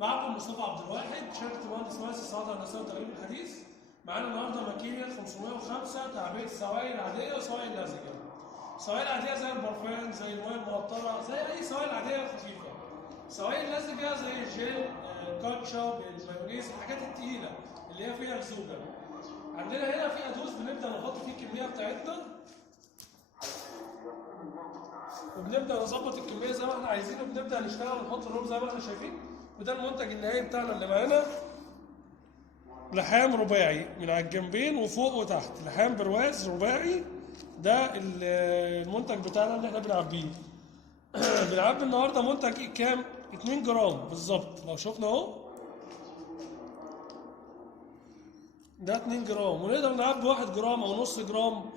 معكم مصطفى عبد الواحد، شركة مهندس مؤسس الصناعة الهندسية والتغيير الحديث. معانا النهارده ماكينة 505 تعبئة السوائل العادية وسوائل لزجة. سوائل عادية زي البرفان، زي المياه المقطرة، زي أي سوائل عادية خفيفة. سوائل لزجة زي الجيل، الكاتشب، المايونيز، الحاجات التقيلة اللي هي فيها لزوجة. عندنا هنا في أدوس بنبدأ نحط فيه الكمية بتاعتنا، وبنبدا نظبط الكميه زي ما احنا عايزين، وبنبدا نشتغل ونحط الرول زي ما احنا شايفين. وده المنتج النهائي بتاعنا اللي معانا. لحام رباعي من على الجنبين وفوق وتحت، لحام برواز رباعي. ده المنتج بتاعنا اللي احنا بنعبيه. بنعبي النهارده منتج كام؟ 2 جرام بالظبط. لو شفنا اهو ده 2 جرام، ونقدر نعبي 1 جرام او نص جرام.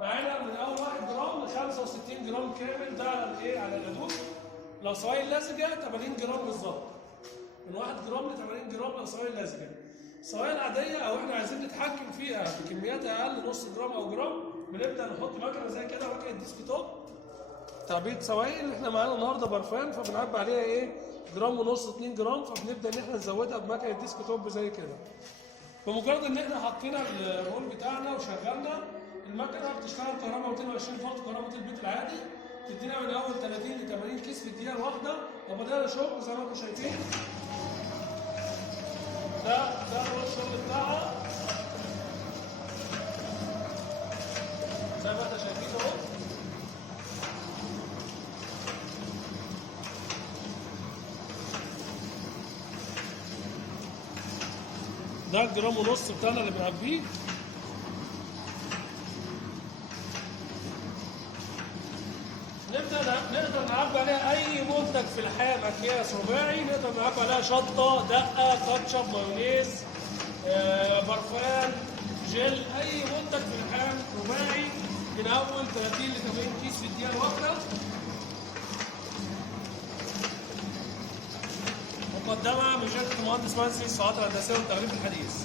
معانا من اول 1 جرام ل 65 جرام كامل. ده على الايه؟ على الادوس. لو سوائل لزجه 80 جرام بالظبط، من 1 جرام ل 80 جرام لو سوائل لزجه. سوائل عاديه او احنا عايزين نتحكم فيها بكميات اقل، نص جرام او جرام، بنبدا نحط مكنه زي كده، مكنه ديسك توب تعبئه سوائل. احنا معانا النهارده برفان، فبنعبي عليها ايه؟ جرام ونص، 2 جرام، فبنبدا ان احنا نزودها بمكنه ديسك توب زي كده. بمجرد ان احنا حطينا الرول بتاعنا وشغلنا المكنه، بتشتغل كهرباء 220 فولت، كهرباء البيت العادي. تدينا من اول 30 ل 80 كيس في الدقيقه الواحده. وبدأنا شغل زي ما انتم شايفين. ده هو الشغل بتاعها زي ما احنا شايفين اهو. ده الجرام ونص بتاعنا اللي بنعبيه. نقدر نعبي عليها اي منتج في لحام اكياس رباعي. نقدر نعبي عليها شطه، دقه، كاتشب، مايونيز، برفان، جل، اي منتج في لحام رباعي من اول 30 ل 80 كيس في الدقيقه الواحده. مقدمه من شركه مهندس مؤسس الصناعات الهندسيه والتغيير الحديث.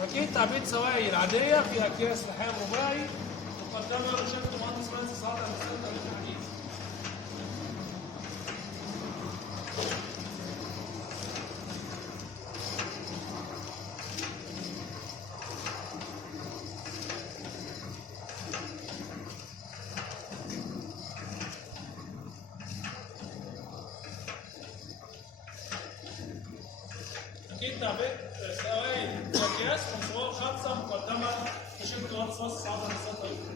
ماكينه تعبئه سوائل عاديه في اكياس لحام رباعي، مقدمه من شركه مهندس مؤسس الصناعات الهندسيه والتغيير الحديث. أكيد تعبئة سوائل أكياس 505 مقدمة من شركة مهندس مؤسس الصناعات الهندسية والتغيير.